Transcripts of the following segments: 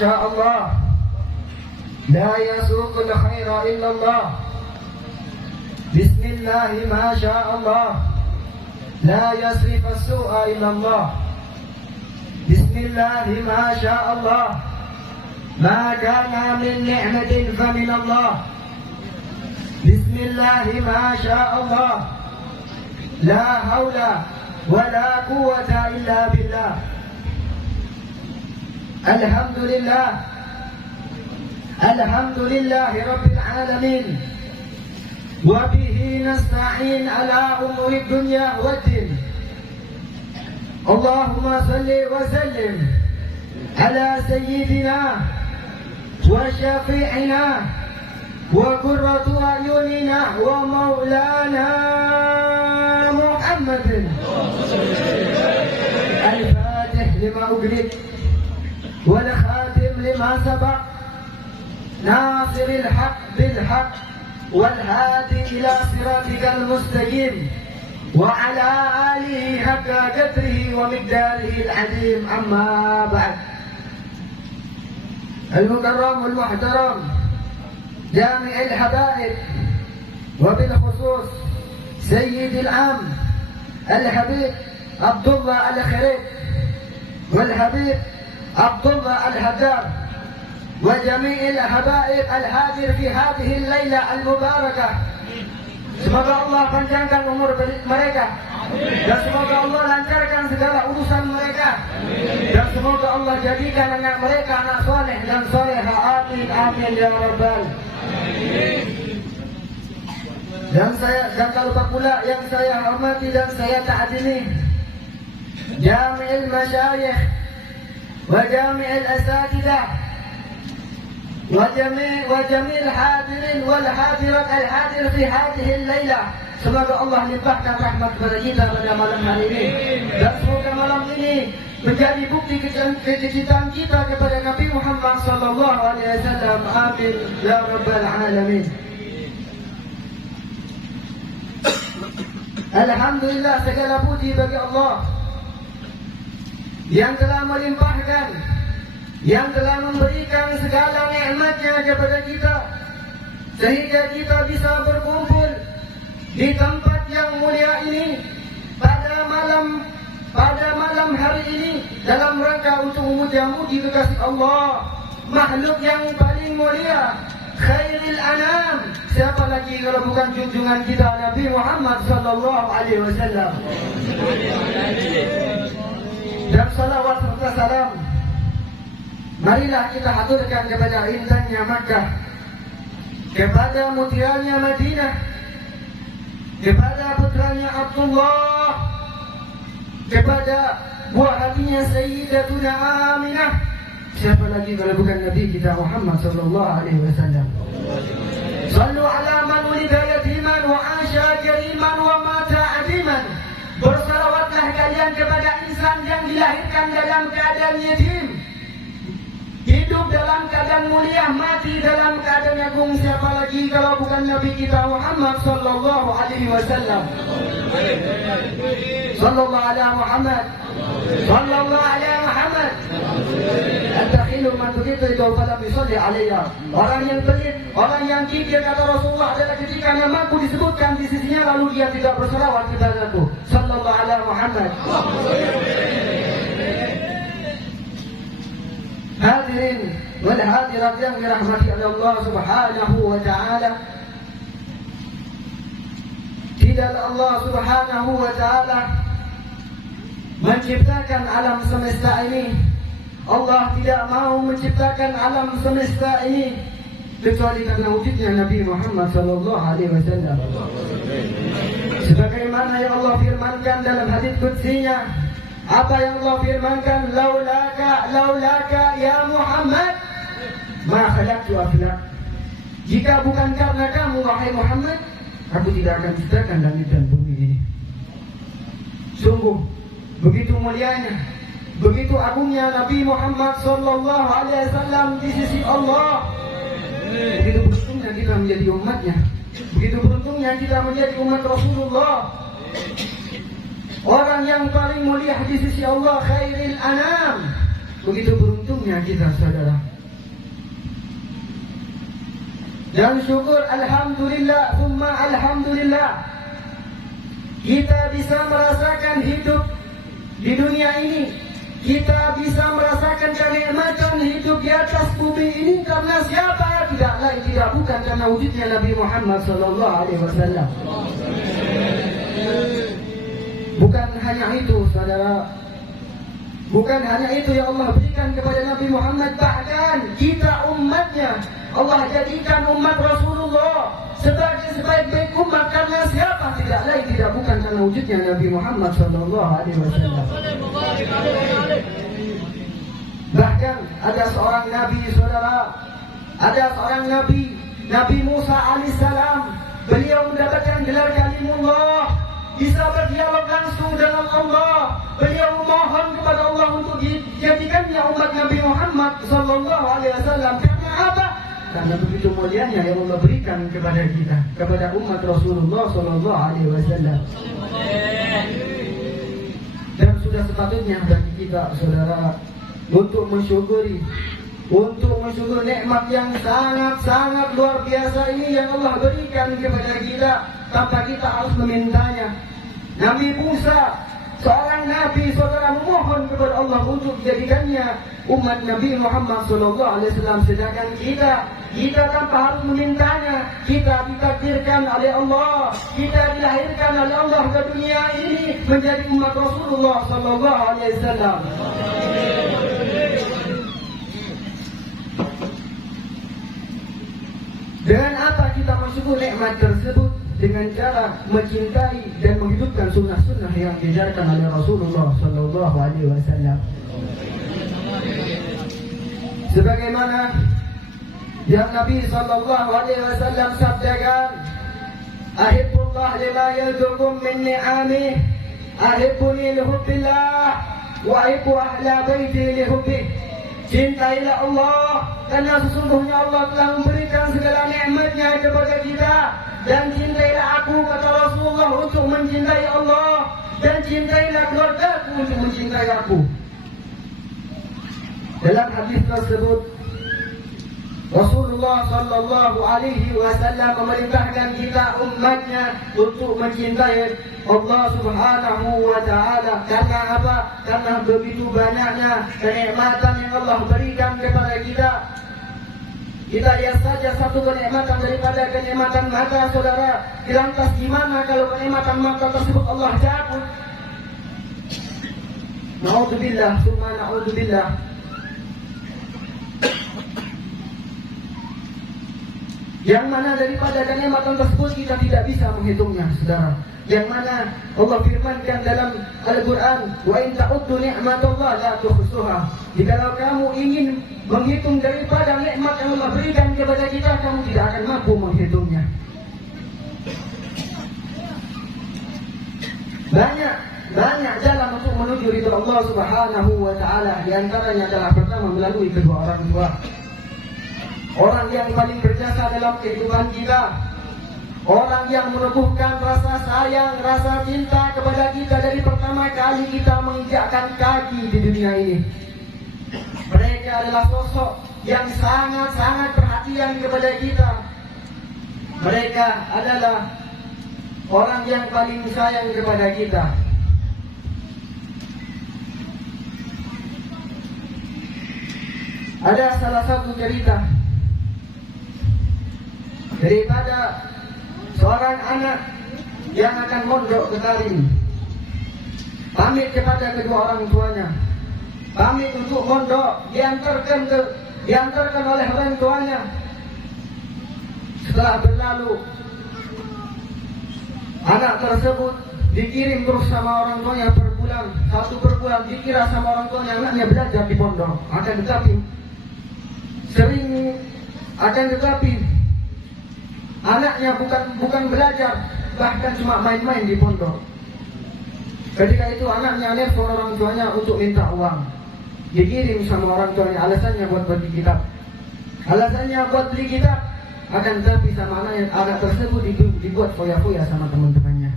شاء الله لا يسوق الخير إلا الله بسم الله ما شاء الله لا يصرف السوء إلا الله بسم الله ما شاء الله ما كان من نعمة فمن الله بسم الله ما شاء الله لا حول ولا قوة إلا بالله الحمد لله الحمد لله رب العالمين وبه نستعين على أمور الدنيا والدين اللهم صل وسلم على سيدنا وشفيعنا وقرة أعيننا ومولانا محمد الفاتح لما أغلق والخاتم لما سبق ناصر الحق بالحق والهادي إلى صراطك المستقيم وعلى آله حق قدره ومقداره العظيم أما بعد المكرم والمحترم جامع الحبائب وبالخصوص سيد العام الحبيب عبد الله الخريب والحبيب عبد الله الحجار وجميع الحبائب الحاضر في هذه الليلة المباركة. Semoga Allah panjangkan umur mereka dan semoga Allah lancarkan segala urusan mereka dan semoga Allah jadikan anak mereka anak soleh dan soleha. Amin amin ya rabbal. Dan tak lupa pula yang saya hormati dan saya ta'zimi Jami'il Masyayikh wa Jami'il Asatidah وجميع الحاضرين والحاضرات الحاضر في هذه الليلة. Semoga Allah limpahkan rahmat kepada kita pada malam hari ini dan semoga malam ini menjadi bukti kecintaan kita kepada Nabi Muhammad sallallahu alaihi wasallam. Amin ya rabbal alamin. Alhamdulillah, segala puji bagi Allah yang telah melimpahkan, yang telah memberikan segala nikmatnya kepada kita sehingga kita bisa berkumpul di tempat yang mulia ini pada malam hari ini dalam rangka untuk memuja-muji kekasih Allah, makhluk yang paling mulia, khairil anam. Siapa lagi kalau bukan junjungan kita Nabi Muhammad sallallahu alaihi wasallam. Dan salawat serta salam marilah kita haturkan kepada intannya Makkah, kepada mutiaranya Madinah, kepada putranya Abdullah, kepada buah hatinya Sayyidatuna Aminah. Siapa lagi kalau bukan Nabi kita Muhammad sallallahu alaihi wasallam. Sallu ala man wulida yatiman wa asha kariman wa mata adiman. Bersalawatlah kalian kepada insan yang dilahirkan dalam keadaan yatim, hidup dalam keadaan mulia, mati dalam keadaan agung. Siapa lagi kalau bukan Nabi kita Muhammad sallallahu alaihi wasallam. Sallallahu ala Muhammad, sallallahu ala Muhammad. Al-takhilu man begitu itu falam yusalli alaiya. Orang yang pelit, orang yang kikir kata Rasulullah adalah ketika namaku disebutkan di sisinya lalu dia tidak berselawat kepadaku. Sallallahu ala Muhammad. Hadirin wal hadirat yang dirahmati oleh Allah Subhanahu wa taala. Tidaklah Allah Subhanahu wa taala menciptakan alam semesta ini, Allah tidak mau menciptakan alam semesta ini kecuali karena wujudnya Nabi Muhammad sallallahu alaihi wasallam. Sebagaimana yang Allah firmankan dalam hadits qudsinya, apa yang Allah firmankan, laulaka ya Muhammad ma khalaqtu aflak. Jika bukan karena kamu wahai Muhammad, aku tidak akan ciptakan langit dan bumi ini. Sungguh begitu mulianya, begitu agungnya Nabi Muhammad sallallahu alaihi wasallam di sisi Allah. Begitu beruntungnya kita menjadi umatnya. Begitu beruntungnya kita menjadi umat Rasulullah. Orang yang paling mulia di sisi Allah, khairil anam. Begitu beruntungnya hidupnya kita, saudara. Dan syukur alhamdulillah, summa alhamdulillah, kita bisa merasakan hidup di dunia ini. Kita bisa merasakan kenikmatan hidup di atas bumi ini karena siapa? Tidak lain, tidak bukan karena wujudnya Nabi Muhammad SAW. Bukan hanya itu, saudara. Bukan hanya itu yang Allah berikan kepada Nabi Muhammad, bahkan kita umatnya Allah jadikan umat Rasulullah sebagai sebaik-baik umat karena siapa? Tidak lain, tidak bukan karena wujudnya Nabi Muhammad SAW. Bahkan ada seorang Nabi, saudara, ada seorang Nabi, Nabi Musa alaihissalam. Beliau mendapatkan gelar kalimullah, bisa berdialog langsung dengan Allah. Beliau memohon kepada Allah untuk dijadikannya umat Nabi Muhammad SAW. Karena apa? Karena begitu mulianya yang Allah berikan kepada kita, kepada umat Rasulullah SAW. Dan sudah sepatutnya bagi kita, saudara, untuk mensyukuri nikmat yang sangat-sangat luar biasa ini yang Allah berikan kepada kita tanpa kita harus memintanya. Nabi Musa, seorang nabi, saudara, memohon kepada Allah untuk dijadikannya umat Nabi Muhammad SAW. Sedangkan kita tanpa harus memintanya, kita ditakdirkan oleh Allah, kita dilahirkan oleh Allah ke dunia ini menjadi umat Rasulullah SAW. Dengan apa kita mensyukur nikmat tersebut? Dengan cara mencintai dan menghidupkan sunnah-sunnah yang diajarkan oleh Rasulullah SAW. Sebagaimana yang Nabi SAW sabdakan, "Ahibbullah lima yazukum min ni'amih, ahibbuni lihubbillah, wa ahibbu ahla baiti lihubbih." Cintailah Allah karena sesungguhnya Allah telah memberikan segala nikmatnya kepada kita. Dan cintailah aku, kata Rasulullah, untuk mencintai Allah. Dan cintailah keluargaku untuk mencintai aku. Dalam hadis tersebut, Rasulullah SAW memerintahkan kita umatnya untuk mencintai Allah Subhanahu wa Ta'ala. Karena apa? Karena begitu banyaknya kenikmatan yang Allah berikan kepada kita. Kita lihat saja satu kenikmatan daripada kenikmatan mata, saudara. Lantas gimana kalau kenikmatan mata tersebut Allah cabut? Na'udzubillah, summa na'udzubillah. Yang mana daripada kenikmatan tersebut kita tidak bisa menghitungnya, saudara. Yang mana Allah firmankan dalam Al-Quran, "Wa in ta'uddu ni'matallah la tuhsuha." Jikalau kamu ingin menghitung daripada nikmat yang Allah berikan kepada kita, kamu tidak akan mampu menghitungnya. Banyak jalan untuk menuju ridha Allah Subhanahu wa Ta'ala. Di antaranya adalah pertama melalui kedua orang tua. Orang yang paling berjasa dalam kehidupan kita, orang yang meneguhkan rasa sayang, rasa cinta kepada kita dari pertama kali kita menginjakkan kaki di dunia ini. Mereka adalah sosok yang sangat-sangat perhatian kepada kita. Mereka adalah orang yang paling sayang kepada kita. Ada salah satu cerita daripada seorang anak yang akan mondok ke Tarim. Pamit kepada kedua orang tuanya, pamit untuk mondok, diantarkan oleh orang tuanya. Setelah berlalu, anak tersebut dikirim terus sama orang tuanya per bulan, satu per bulan dikira sama orang tuanya anaknya belajar di pondok. Akan tetapi anaknya bukan belajar, bahkan cuma main-main di pondok. Ketika itu anaknya nelfon orang tuanya untuk minta uang. Dikirim sama orang tuanya, alasannya buat beli kitab. Akan tetapi sama anak tersebut dibuat foya-foya sama teman-temannya.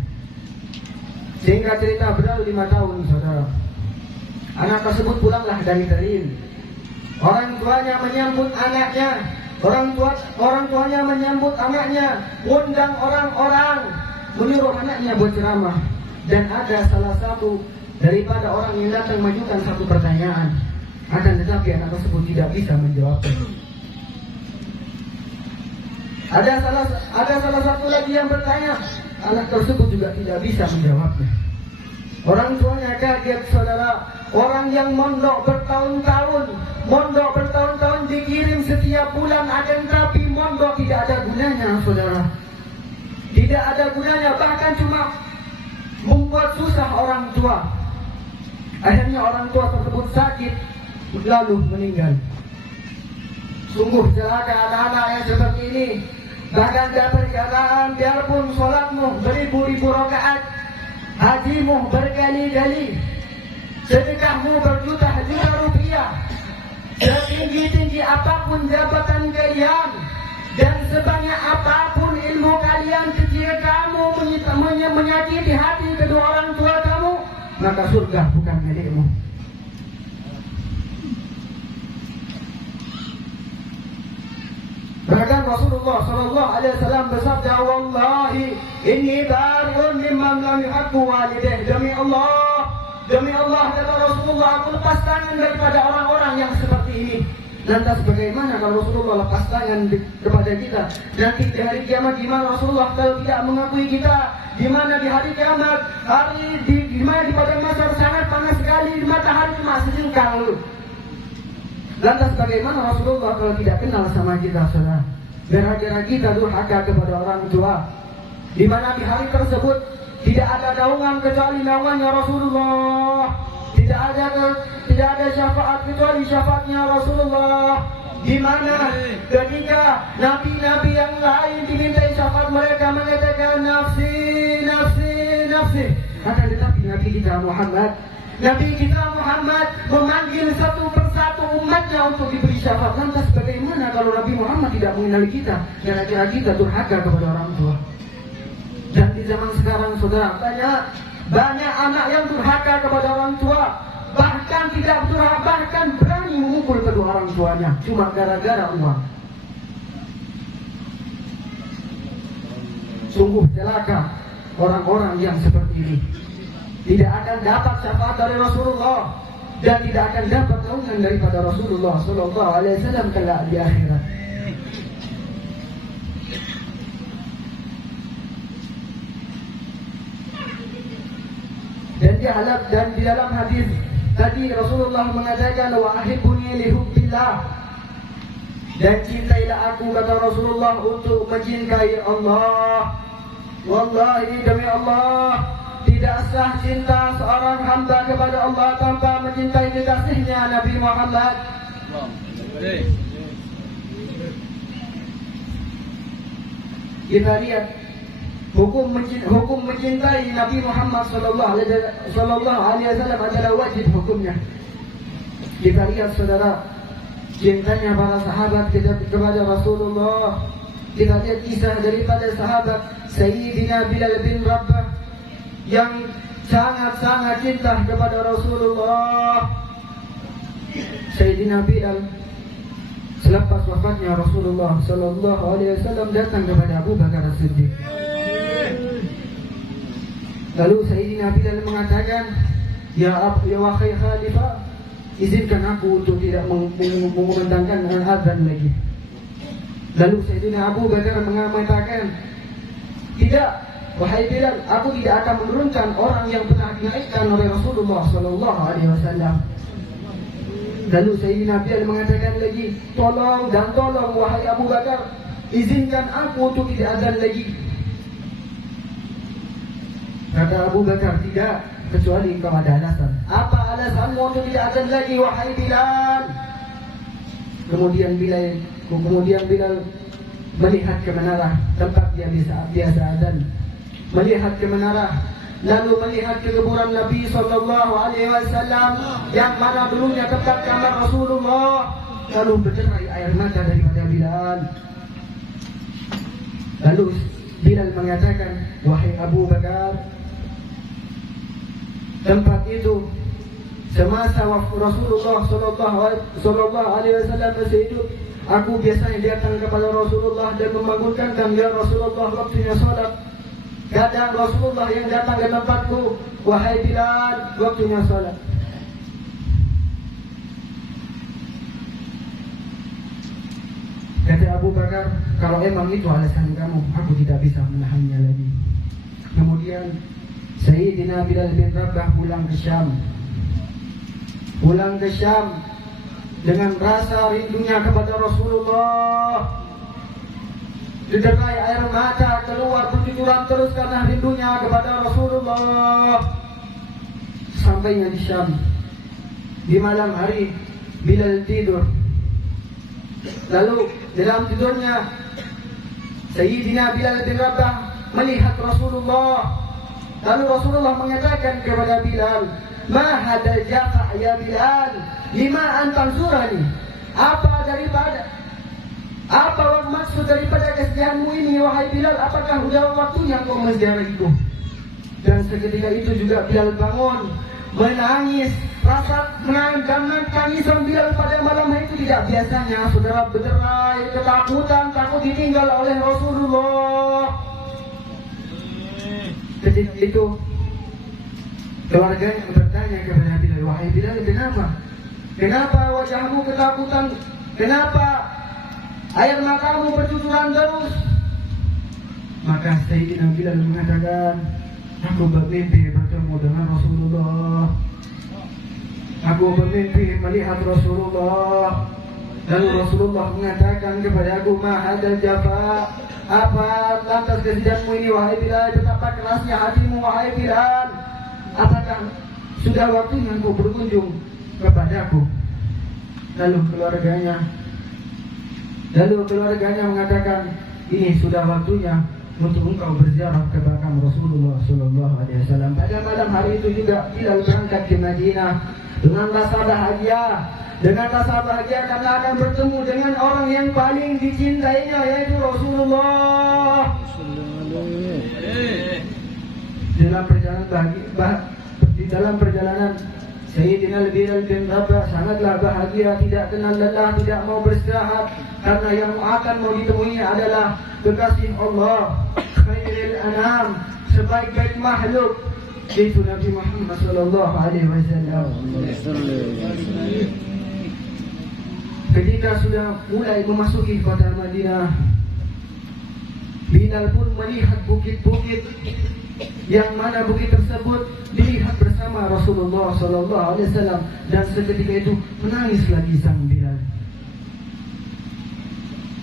Sehingga cerita berlalu 5 tahun, saudara. Anak tersebut pulanglah dari Tarim. Orang tuanya menyambut anaknya, orang tuanya menyambut anaknya, undang orang-orang, menyuruh anaknya buat ceramah. Dan ada salah satu daripada orang yang datang mengajukan satu pertanyaan, akan tetapi anak tersebut tidak bisa menjawabnya. Ada salah satu lagi yang bertanya, anak tersebut juga tidak bisa menjawabnya. Orang tuanya kaget, saudara. Orang yang mondok bertahun-tahun dikirim setiap bulan, akan tapi mondok tidak ada gunanya, saudara. Tidak ada gunanya, bahkan cuma membuat susah orang tua. Akhirnya orang tua tersebut sakit, lalu meninggal. Sungguh celaka anak-anak yang seperti ini. Bahkan ada perkataan, biarpun sholatmu beribu-ribu rakaat, hajimu berkali-kali, sedekahmu berjuta-juta rupiah, setinggi-tinggi apapun jabatan kalian, dan sebanyak apapun ilmu kalian, ketika kamu menyakiti hati kedua orang tua kamu, maka surga bukan milikmu. Bahkan Rasulullah sallallahu alaihi wasallam bersabda, "Wallahi inni bari'un mimman lam yuhibbu walidayhi." Demi Allah kata Rasulullah, aku lepas tangan daripada orang-orang yang seperti ini. Lantas bagaimana kalau Rasulullah lepas tangan kepada kita? Nanti di hari kiamat gimana Rasulullah kalau tidak mengakui kita? Gimana di hari kiamat? Gimana di padang mahsyar sangat panas sekali, matahari cuma sejengkal. Lantas bagaimana Rasulullah kalau tidak kenal sama kita, saudara? Gara-gara kita durhaka kepada orang tua, di mana di hari tersebut tidak ada naungan kecuali naungannya Rasulullah, tidak ada syafaat kecuali syafaatnya Rasulullah. Di mana ketika nabi-nabi yang lain dimintai syafaat, mereka mengatakan nafsi, nafsi, nafsi. Akan tetapi Nabi kita Muhammad memanggil satu persatu umatnya untuk diberi syafaat. Lantas bagaimana kalau Nabi Muhammad tidak mengenali kita? Kira-kira kita durhaka kepada orang tua. Dan di zaman sekarang, saudara, banyak anak yang durhaka kepada orang tua. Bahkan tidak durhaka, bahkan berani memukul kedua orang tuanya cuma gara-gara uang. Sungguh celaka orang-orang yang seperti ini. Tidak akan dapat syafaat dari Rasulullah dan tidak akan dapat naungan daripada Rasulullah sallallahu alaihi wasallam kelak di akhirat. Dan di dalam hadis tadi Rasulullah mengatakan, wa ahibbuni li hubbillah, dan cintailah aku, kata Rasulullah, untuk mencintai Allah. Wallahi, demi Allah, tidak sah cinta seorang hamba kepada Allah tanpa mencintai kekasihnya Nabi Muhammad. Kita lihat hukum mencintai Nabi Muhammad sallallahu alaihi wasallam adalah wajib hukumnya. Kita lihat, saudara, cintanya para sahabat kepada Rasulullah. Kita lihat kisah daripada sahabat Sayyidina Bilal bin Rabah yang sangat-sangat cinta kepada Rasulullah. Sayyidina Bilal selepas wafatnya Rasulullah sallallahu alaihi wasallam datang kepada Abu Bakar As-Siddiq. Lalu Sayyidina Bilal mengatakan, ya wahai khalifah, izinkan aku untuk tidak mengumandangkan azan lagi. Lalu Sayyidina Abu Bakar mengatakan, tidak, wahai Bilal, aku tidak akan menurunkan orang yang pernah dinaikkan oleh Rasulullah sallallahu alaihi wasallam. Lalu Sayyidina Bilal mengatakan lagi, tolong wahai Abu Bakar, izinkan aku untuk tidak azan lagi. Kata Abu Bakar, tidak, kecuali engkau ada alasan. Apa alasanmu untuk tidak azan lagi, wahai Bilal? Kemudian Bilal melihat ke menara tempat dia biasa azan, melihat ke menara, lalu melihat ke kuburan Nabi sallallahu alaihi wasallam yang mana dulunya tempat kamar Rasulullah, lalu berderai air mata daripada Bilal. Lalu Bilal mengatakan, wahai Abu Bakar, tempat itu semasa Rasulullah sallallahu alaihi wasallam masih hidup, aku biasanya datang kepada Rasulullah dan membangunkan kami, ya Rasulullah, waktunya salat. Kadang Rasulullah yang datang ke tempatku, wahai Bilal, waktunya salat. Kata Abu Bakar, kalau emang itu alasan kamu, aku tidak bisa menahannya lagi. Kemudian Sayyidina Bilal bin Rabah pulang ke Syam. Pulang ke Syam dengan rasa rindunya kepada Rasulullah. Diderai air mata keluar bercucuran terus karena rindunya kepada Rasulullah. Sampainya di Syam, di malam hari Bilal tidur. Lalu dalam tidurnya Sayyidina Bilal bin Rabah melihat Rasulullah. Lalu Rasulullah mengatakan kepada Bilal, "Ma hadal jafa' ya Bilal, lima antan surani." Apa maksud daripada kesedihanmu ini wahai Bilal? Apakah sudah waktunya kau menziarah itu? Dan seketika itu juga Bilal bangun menangis. Rasa tangisan Bilal pada malam hari itu tidak biasanya. Saudara, berderai, ketakutan, takut ditinggal oleh Rasulullah. Ketika itu keluarganya bertanya kepada Bilal, "Wahai Bilal, kenapa? Kenapa wajahmu ketakutan? Kenapa air matamu bercucuran terus?" Maka Sayyidina Bilal mengatakan, "Aku bermimpi bertemu dengan Rasulullah. Aku bermimpi melihat Rasulullah. Lalu Rasulullah mengatakan kepada aku, ma hadal jafa, apa lantas kesedihanmu ini wahai Bilal? Betapa kerasnya hatimu wahai Bilal. Apakah sudah waktunya engkau berkunjung kepadaku?" Lalu keluarganya mengatakan, "Ini sudah waktunya untuk engkau berziarah ke makam Rasulullah sallallahu alaihi wasallam." Pada malam hari itu juga Bilal berangkat ke Madinah dengan rasa bahagia karena akan bertemu dengan orang yang paling dicintainya, yaitu Rasulullah. Dalam perjalanan Sayyidina Bilal bin Rabah sangatlah bahagia, tidak kenal lelah, tidak mau beristirahat, karena yang akan mau ditemui adalah kekasih Allah, khairil anam, sebaik-baik makhluk, yaitu Nabi Muhammad sallallahu alaihi wasallam. Ketika sudah mulai memasuki kota Madinah, Bilal pun melihat bukit-bukit, yang mana bukit tersebut dilihat bersama Rasulullah sallallahu alaihi wasallam, dan seketika itu menangis lagi sang Bilal.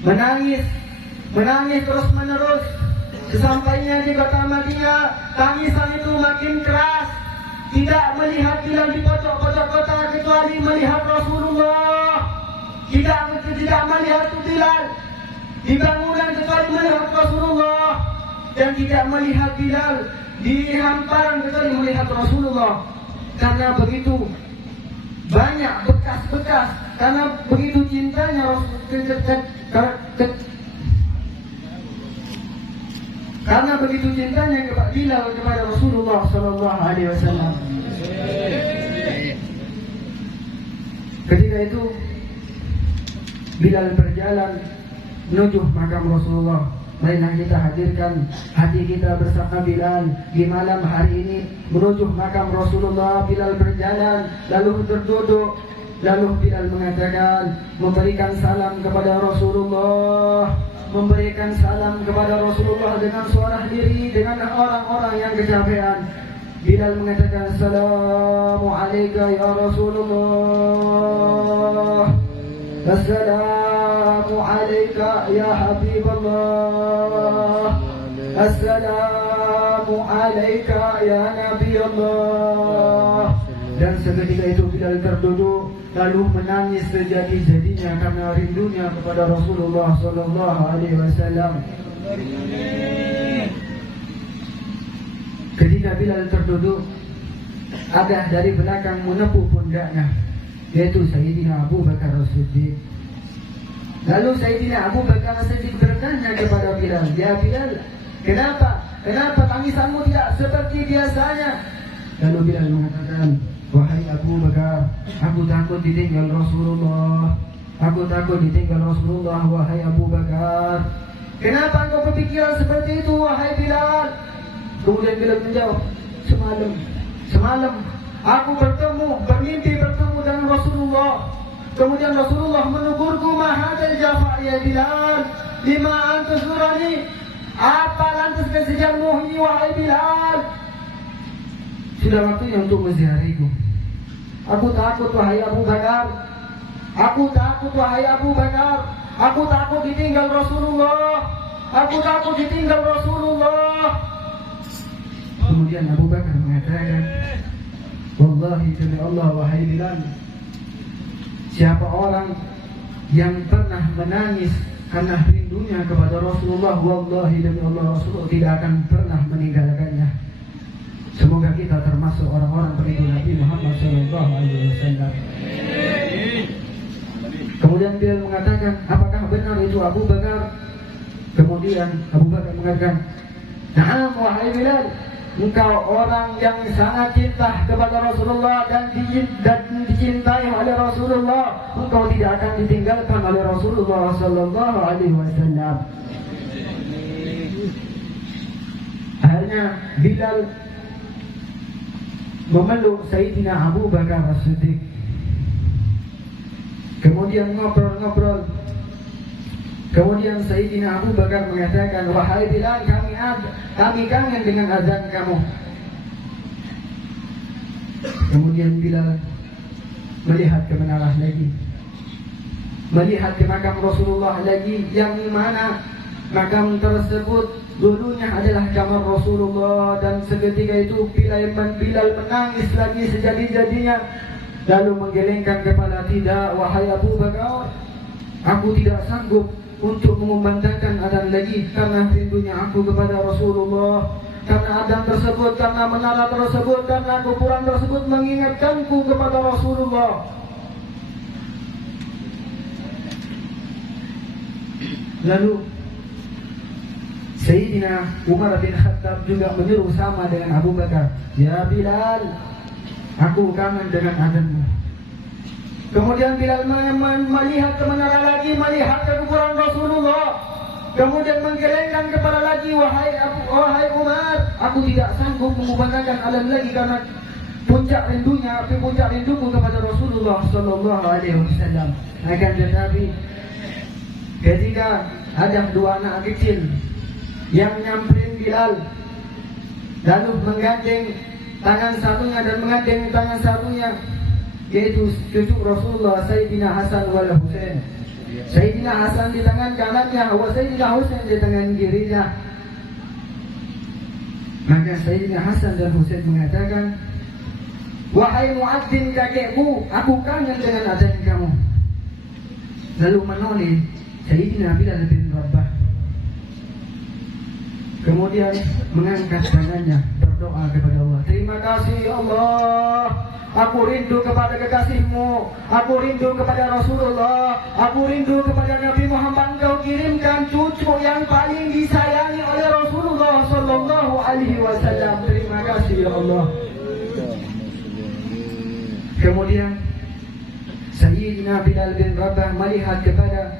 Menangis terus menerus. Sesampainya di kota Madinah, tangisan itu makin keras. Tidak melihat Bilal di pojok-pojok kota, kecuali melihat Rasulullah. Tidak melihat Bilal di bangunan, kecuali melihat Rasulullah. Dan tidak melihat Bilal di hamparan, kecuali melihat Rasulullah. Karena begitu banyak bekas-bekas, karena begitu cintanya karena begitu cintanya kepada Bilal kepada Rasulullah sallallahu alaihi wasallam. Ketika itu Bilal berjalan menuju makam Rasulullah. Marilah kita hadirkan hati kita bersama Bilal di malam hari ini menuju makam Rasulullah. Bilal berjalan, lalu terduduk, lalu Bilal mengatakan, memberikan salam kepada Rasulullah, memberikan salam kepada Rasulullah dengan suara diri, dengan orang-orang yang kecapean. Bilal mengatakan, "Assalamu alayka ya Rasulullah, Assalamu alayka ya Habiballah, Assalamu alayka ya Nabi Allah." Dan seketika itu Bilal terduduk, lalu menangis sejadi-jadinya karena rindunya kepada Rasulullah sallallahu alaihi wasallam. Ketika Bilal terduduk, ada dari belakang menepuk pundaknya, yaitu Sayyidina Abu Bakar As-Siddiq. Lalu Sayyidina Abu Bakar As-Siddiq bertanya kepada Bilal, "Ya Bilal, kenapa tangisanmu tidak seperti biasanya?" Lalu Bilal mengatakan, Wahai Abu Bakar, aku takut ditinggal Rasulullah. Aku takut ditinggal Rasulullah, wahai Abu Bakar. Kenapa engkau berpikiran seperti itu, wahai Bilal? Kemudian Bilal menjawab, semalam aku bermimpi bertemu dengan Rasulullah. Kemudian Rasulullah menegurku, ma hadzal jafa ya Bilal, lima anta surani. Apa lantas kesedihanmu ini, wahai Bilal? Sudah waktunya untuk menziarahiku. Aku takut, wahai Abu Bakar. Aku takut, wahai Abu Bakar. Aku takut ditinggal Rasulullah. Aku takut ditinggal Rasulullah. Kemudian Abu Bakar mengatakan, wallahi demi Allah, wahai Bilal, siapa orang yang pernah menangis karena rindunya kepada Rasulullah, wallahi demi Allah, Rasulullah tidak akan pernah meninggalkannya. Semoga kita termasuk orang-orang perindu Nabi Muhammad SAW. Kemudian Bilal mengatakan, apakah benar itu Abu Bakar? Kemudian Abu Bakar mengatakan, na'am wahai Bilal, engkau orang yang sangat cinta kepada Rasulullah dan dicintai oleh Rasulullah. Engkau tidak akan ditinggalkan oleh Rasulullah Sallallahu Alaihi Wasallam. Akhirnya Bilal memeluk Sayyidina Abu Bakar As-Siddiq. Kemudian ngobrol-ngobrol. Kemudian Sayyidina Abu Bakar mengatakan, wahai Bilal, kami kangen dengan azan kamu. Kemudian Bilal melihat ke menara lagi, melihat ke makam Rasulullah lagi, yang mana makam tersebut dulunya adalah kamar Rasulullah. Dan seketika itu Bilal menangis lagi sejadi-jadinya, lalu menggelengkan kepala, tidak wahai Abu Bakar, aku tidak sanggup untuk mengumandangkan adzan lagi karena rindunya aku kepada Rasulullah. Karena adzan tersebut, karena menara tersebut, karena kuburan tersebut mengingatkanku kepada Rasulullah. Lalu Sayyidina Umar bin Khattab juga menyuruh sama dengan Abu Bakar, ya Bilal, aku kangen dengan adzanmu. Kemudian Bilal melihat ke menara lagi, melihat ke kuburan Rasulullah. Kemudian menggelengkan kepala lagi, wahai Umar, aku tidak sanggup mengumandangkan adzan lagi karena puncak rinduku kepada Rasulullah Sallallahu Alaihi Wasallam. Akan tetapi ketika ada dua anak kecil yang nyamperin Bilal, lalu menggandeng tangan satunya dan menggandeng tangan satunya, yaitu cucu Rasulullah Sayyidina Hasan wal Husain. Sayyidina Hasan di tangan kanannya, Sayyidina Husain di tangan kirinya. Maka Sayyidina Hasan dan Husain mengatakan, wahai muadzin kakekku, aku kangen dengan adzan kamu. Lalu menoleh Sayyidina Bilal bin Rabah. Kemudian mengangkat tangannya, berdoa kepada Allah, terima kasih Allah, aku rindu kepada kekasihmu, aku rindu kepada Rasulullah, aku rindu kepada Nabi Muhammad. Engkau kirimkan cucu yang paling disayangi oleh Rasulullah Sallallahu Alaihi Wasallam. Terima kasih ya Allah. Kemudian Sayyidina Bilal bin Rabah melihat kepada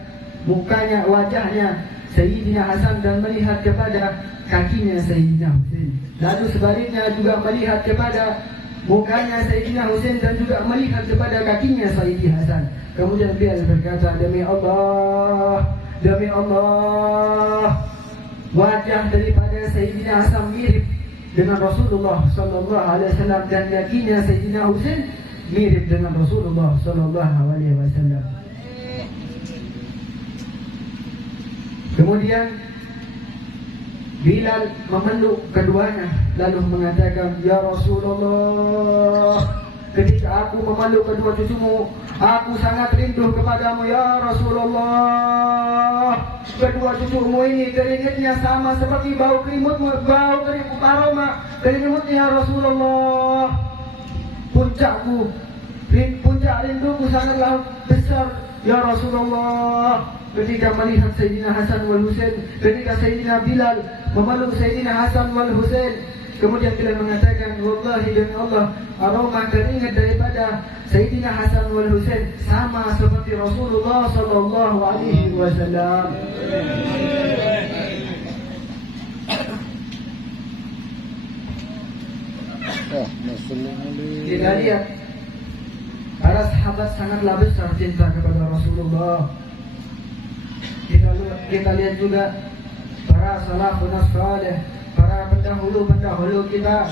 mukanya, wajahnya Sayyidina Hasan dan melihat kepada kakinya Sayyidina Husain. Lalu sebaliknya juga melihat kepada mukanya Sayyidina Husain dan juga melihat kepada kakinya Sayyidina Hasan. Kemudian Bilal berkata, demi Allah, wajah daripada Sayyidina Hasan mirip dengan Rasulullah Sallallahu Alaihi Wasallam dan kakinya Sayyidina Husain mirip dengan Rasulullah Sallallahu Alaihi Wasallam. Kemudian Bilal memeluk keduanya lalu mengatakan, ya Rasulullah, ketika aku memeluk kedua cucumu, aku sangat rindu kepadamu ya Rasulullah. Kedua cucumu ini keringetnya sama seperti bau kerimutmu, aroma kerimutnya ya Rasulullah. Puncak rinduku sangatlah besar ya Rasulullah. Ketika melihat Sayyidina Hasan wal Husain, ketika Sayyidina Bilal memeluk Sayyidina Hasan wal Husain, Kemudian beliau mengatakan, wallahi demi Allah, aroma keringat daripada Sayyidina Hasan wal Husain sama seperti Rasulullah sallallahu alaihi wasallam. Kita lihat para sahabat sangatlah besar cinta kepada Rasulullah. Kita lihat juga para salafun salih, para pendahulu kita,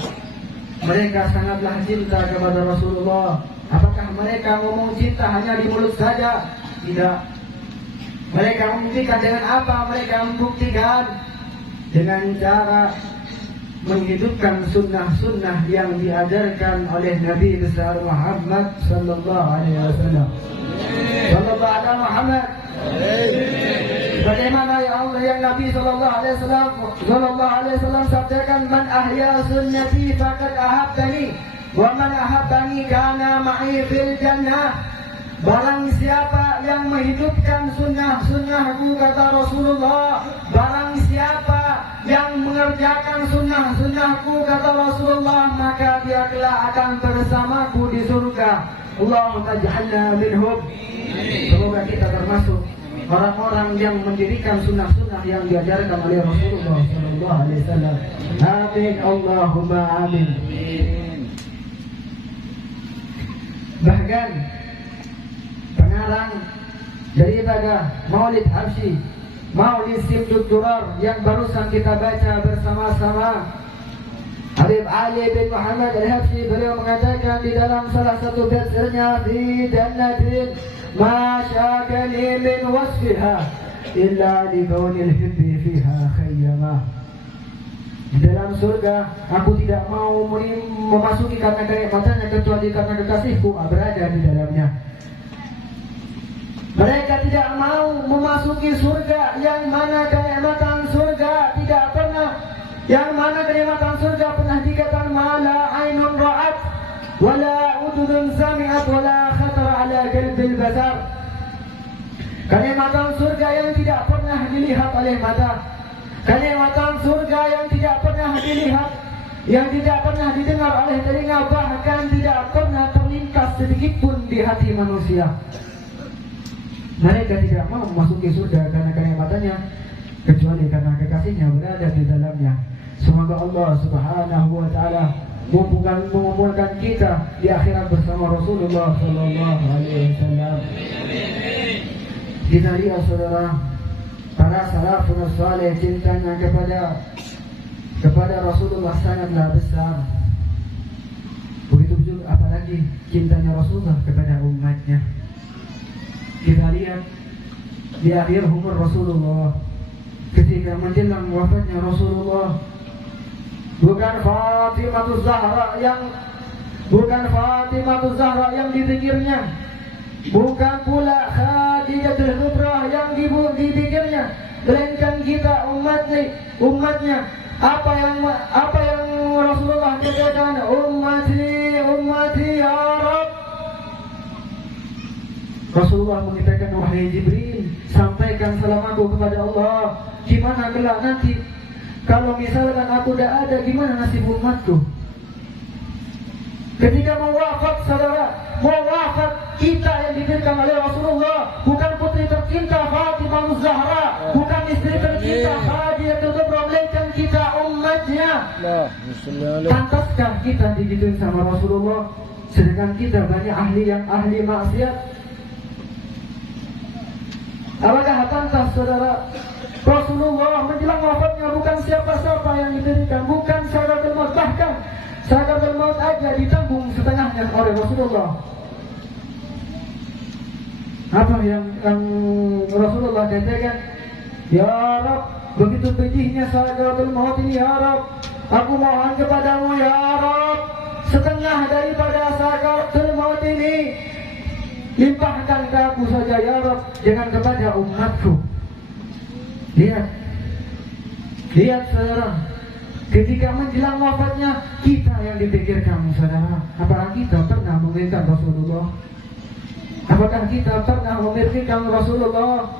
mereka sangatlah cinta kepada Rasulullah. Apakah mereka ngomong cinta hanya di mulut saja? Tidak. Mereka membuktikan dengan apa? Mereka membuktikan dengan cara menghidupkan sunnah-sunnah yang diajarkan oleh Nabi besar Muhammad sallallahu alaihi wasallam. Sallallahu alaihi Muhammad. Bagaimana ya Allah yang Nabi sallallahu alaihi wasallam sabdakan, man ahya sunnati faqad ahabbani wa man ahabbani kana ma'i fil jannah. Barang siapa yang menghidupkan sunnah-sunnahku, kata Rasulullah, barang siapa yang mengerjakan sunnah-sunnahku, kata Rasulullah, maka dia kelak akan bersamaku di surga. Allahumma taj'alna minhum. Semoga kita termasuk orang-orang yang mendirikan sunnah-sunnah yang diajarkan oleh Rasulullah sallallahu alaihi wasallam. Amin, Allahumma amin. Bahkan pengarang daripada Maulid Habsyi, Maulid Simdud Durar yang barusan kita baca bersama-sama, Habib Ali bin Muhammad Al-Habsyi, beliau mengatakan di dalam salah satu baitnya, fi jannatin ma syakani min wasfiha illa li kaunil hibbi fiha khayyama. Di dalam surga aku tidak mau memasuki karena kenikmatannya, kecuali karena kekasihku berada di dalamnya. Mereka tidak mau memasuki surga yang mana kenikmatan surga tidak pernah, yang mana kenikmatan surga pernah dikatakan mala ainun ra'at wala udhun sami'at wala khatar ala qalbil basar. Kenikmatan surga yang tidak pernah dilihat oleh mata, kenikmatan surga yang tidak pernah dilihat, yang tidak pernah didengar oleh telinga, bahkan tidak pernah terlintas sedikit pun di hati manusia. Mereka tidak mau memasuki surga karena kenikmatannya, kecuali karena kekasihnya berada di dalamnya. Semoga Allah Subhanahu wa taala mengumpulkan kita di akhirat bersama Rasulullah sallallahu alaihi wasallam. Kita lihat saudara, para salafun salih cintanya kepada Rasulullah sangatlah besar. Begitu juga apalagi cintanya Rasulullah kepada umatnya. Kita lihat di akhir umur Rasulullah, ketika menjelang wafatnya Rasulullah, bukan Fatimah Zahra yang dipikirnya, bukan pula Khadijatul Kubra yang dipikirnya, melainkan kita umatnya. Apa yang Rasulullah katakan, ummati ya Rabb. Rasulullah mengatakan, wahai Jibril, sampaikan salamku kepada Allah. Gimana kelak nanti kalau misalkan aku tidak ada, gimana nasib umatku? Ketika mau wafat saudara, mau wafat kita yang diberikan oleh Rasulullah, bukan putri tercinta Fatimah Zahra, bukan istri tercinta Khadijatul Kubra, melainkan kita umatnya. Pantaskah kita digituin sama Rasulullah, sedangkan kita banyak ahli maksiat? Apakah pantas saudara? Rasulullah menjelang wafatnya bukan siapa-siapa yang diberikan, bukan sakaratul maut, bahkan sakaratul maut aja ditanggung setengahnya oleh Rasulullah. Apa yang Rasulullah katakan? Ya Rabb, begitu pedihnya sakaratul maut ini, ya Rabb, aku mohon kepadamu ya Rabb, setengah daripada sakaratul maut ini limpahkan ke aku saja ya Rabb, jangan kepada umatku. Lihat saudara, ketika menjelang wafatnya kita yang dipikirkan saudara. Apakah kita pernah memikirkan Rasulullah? Apakah kita pernah memikirkan Rasulullah?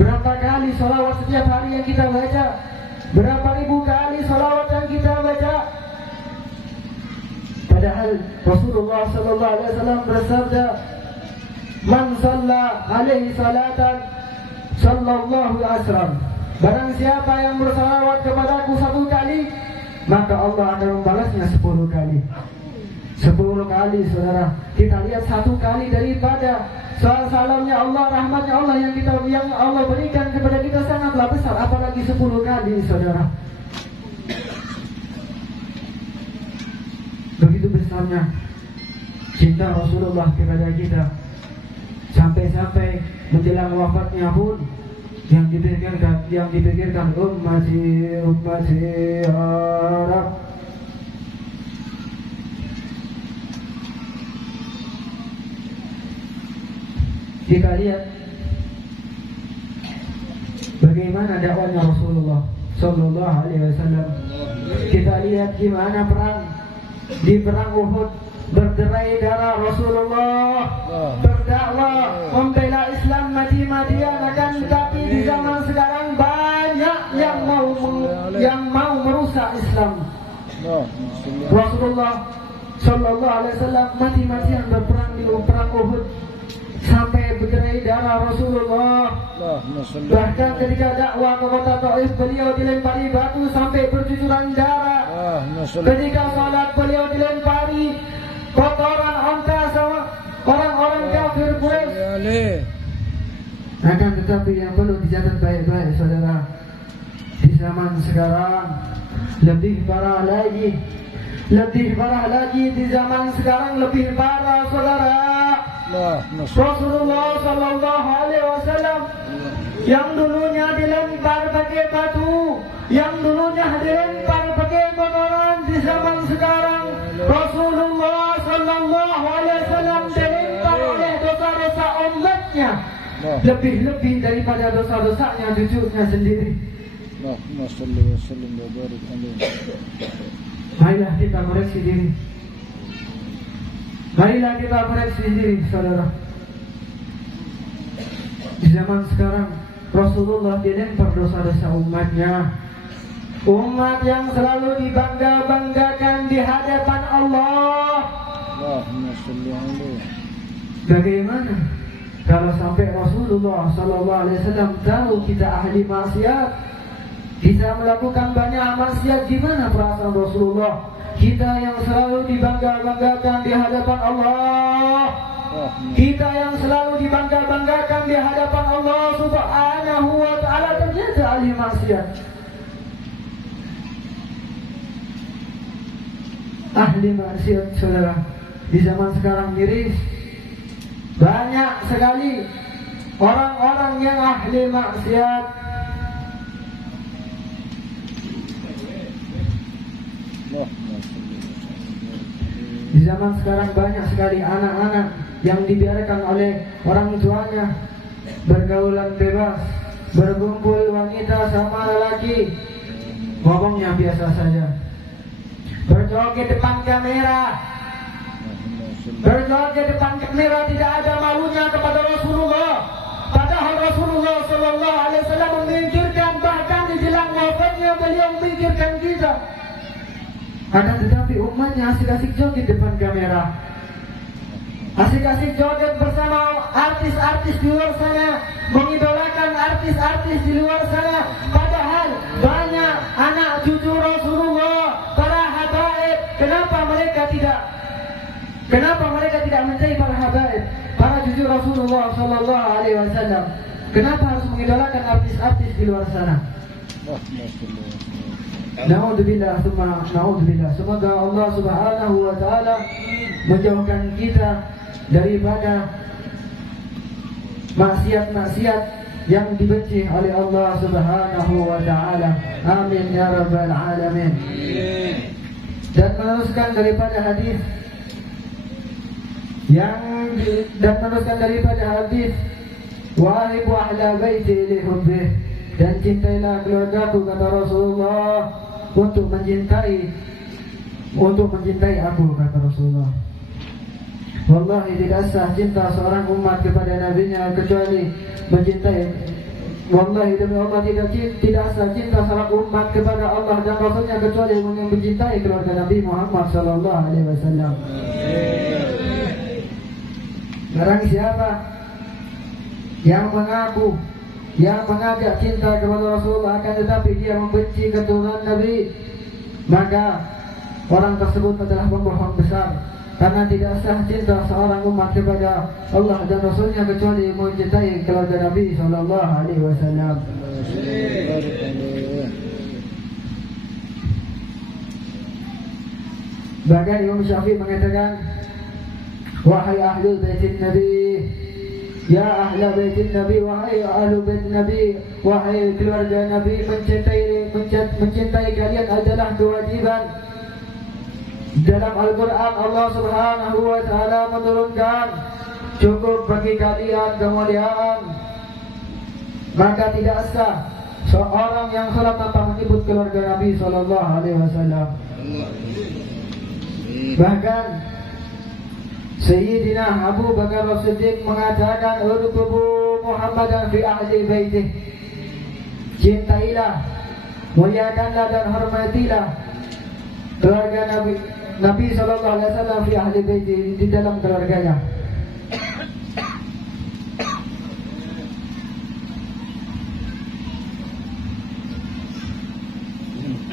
Berapa kali salawat setiap hari yang kita baca? Berapa ribu kali salawat yang kita baca? Padahal Rasulullah sallallahu alaihi wasallam bersabda, "Man shalla alaihi salatan sallallahu asram." Barang siapa yang bersalawat kepadaku 1 kali, maka Allah akan membalasnya 10 kali. 10 kali, saudara. Kita lihat 1 kali daripada salamnya Allah, rahmatnya Allah yang Allah berikan kepada kita sangatlah besar, apalagi 10 kali, saudara. Begitu besarnya cinta Rasulullah kepada kita, sampai-sampai menjelang wafatnya pun yang dipikirkan ummati Arab. Kita lihat bagaimana dakwahnya Rasulullah sallallahu alaihi wasallam. Kita lihat gimana di perang Uhud, berderai darah Rasulullah berdakwah membela Islam mati-matian, akan tapi di zaman sekarang banyak yang mau merusak Islam. Rasulullah sallallahu alaihi wasallam mati-matian berperang di perang Uhud sampai berderai darah Rasulullah. Bahkan ketika dakwah ke kota Taif, beliau dilempari batu sampai bercucuran darah. Ketika salat, beliau dilempari kotoran onta sama orang-orang kafir Quraisy. Akan tetapi yang perlu dicatat baik-baik, saudara, di zaman sekarang lebih parah lagi di zaman sekarang lebih parah, saudara. Rasulullah sallallahu alaihi wasallam yang dulunya dilempar pakai batu, yang dulunya dilempar pakai kotoran, di zaman sekarang Rasulullah sallallahu alaihi wasallam dilempar oleh dosa-dosa umatnya lebih daripada dosa-dosanya cucunya sendiri. Marilah kita koreksi diri. Marilah kita koreksi diri, saudara. Di zaman sekarang Rasulullah dilempar dosa-dosa umatnya, umat yang selalu dibangga-banggakan di hadapan Allah. Bagaimana kalau sampai Rasulullah sallallahu alaihi wasallam tahu kita ahli maksiat, kita melakukan banyak maksiat, gimana perasaan Rasulullah? Kita yang selalu dibangga-banggakan di hadapan Allah, kita yang selalu dibangga-banggakan di hadapan Allah subhanahu wa ta'ala, ternyata ahli maksiat. Ahli maksiat, saudara, di zaman sekarang miris. Banyak sekali orang-orang yang ahli maksiat. Di zaman sekarang banyak sekali anak-anak yang dibiarkan oleh orang tuanya bergaulan bebas, berkumpul wanita sama lelaki, ngomongnya biasa saja, berjoget depan kamera, tidak ada malunya kepada Rasulullah. Padahal Rasulullah sallallahu alaihi wasallam memikirkan, bahkan di jelang wafatnya beliau memikirkan kita. Akan tetapi umatnya asik-asik joget depan kamera, asik-asik joget bersama artis-artis di luar sana, mengidolakan artis-artis di luar sana. Padahal banyak anak cucu Rasulullah, para habaib. Kenapa mereka tidak menjadi para habaib, para cucu Rasulullah sallallahu alaihi wasallam? Kenapa harus mengidolakan artis-artis di luar sana? Na'udzubillah, na'udzubillah. Semoga Allah subhanahu wa ta'ala menjauhkan kita daripada maksiat-maksiat yang dibenci oleh Allah subhanahu wa ta'ala. Amin ya rabbal alamin. Dan meneruskan daripada hadis wahibu ahla baiti li hubbih, dan cintailah keluargaku, kata Rasulullah, untuk mencintai aku, kata Rasulullah. Wallahi tidak sah cinta seorang umat kepada nabinya kecuali mencintai Wallahi demi Allah tidak sah cinta salah umat kepada Allah dan Rasulnya kecuali yang mencintai keluarga Nabi Muhammad sallallahu alaihi wasallam. Barang siapa yang mengaku, yang mengajak cinta kepada Rasulullah akan tetapi dia membenci keturunan Nabi, maka orang tersebut adalah pembohong besar. Karena tidak sah cinta seorang umat kepada Allah dan Rasulnya kecuali mencintai keluarga Nabi sallallahu alaihi wasallam. Bahkan Imam Syafi'i mengatakan, wahai ahlul baitin Nabi, ya ahla baitin Nabi, wahai ahlul bait Nabi, wahai keluarga Nabi, mencintai kalian adalah kewajiban. Dalam Al-Quran Allah subhanahu wa ta'ala menurunkan, cukup bagi kalian kemuliaan. Maka tidak sah seorang yang salat tanpa menyebut keluarga Nabi sallallahu alaihi wasallam. Bahkan Sayyidina Abu Bakar As-Siddiq mengatakan, "Urqubu Muhammadan fi ahli baitih." Cintailah, muliakanlah dan hormatilah keluarga Nabi sallallahu alaihi wasallam fi ahli baitih, di dalam keluarganya.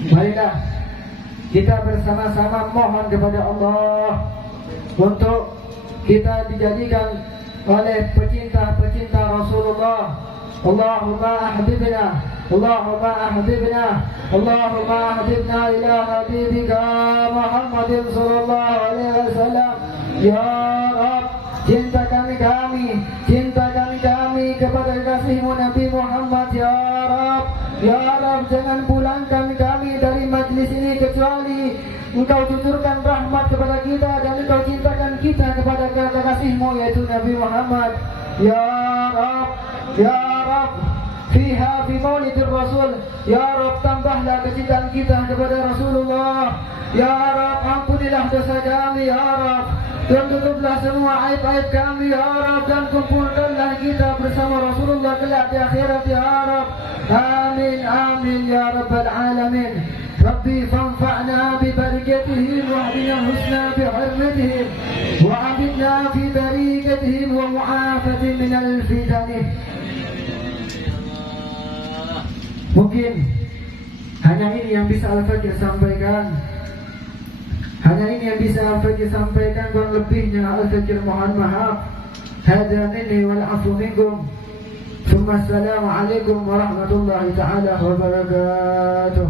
Marilah kita bersama-sama mohon kepada Allah untuk kita dijadikan oleh pecinta-pecinta Rasulullah. Allahumma ahbibna, Allahumma ahbibna, Allahumma ahbibna ila habibika Muhammadin sallallahu alaihi wasallam. Ya Rabb, cintakan kami kepada kasih-Mu Nabi Muhammad. Ya Rabb, ya Rabb, jangan pulangkan kami dari majlis ini kecuali Engkau tuturkan rahmat kepada kita dan Engkau cintakan kita kepada kekasih-Mu yaitu Nabi Muhammad. Ya Rabb, ya Rabb, fiha fi maulidir Rasul. Ya Rabb, tambahlah kecintaan kita kepada Rasulullah. Ya Rabb, ampunilah dosa kami. Ya Rabb, dan tutuplah semua aib-aib kami. Ya Rabb, dan kumpulkanlah kita bersama Rasulullah kelak di akhirat. Ya Rabb, amin amin ya rabbal alamin. Rabbi fanfa'na bi barakatihim wa ahdina husna bi hurmatihim wa abidna fi barakatihim wa mu'afatin min al-fitanih. Mungkin hanya ini yang bisa Al-Fajr sampaikan. Hanya ini yang bisa Al-Fajr sampaikan. Kurang lebihnya Al-Fajr mohon maaf. Hadza minni wal 'afwu minkum. Assalamualaikum warahmatullahi taala wabarakatuh.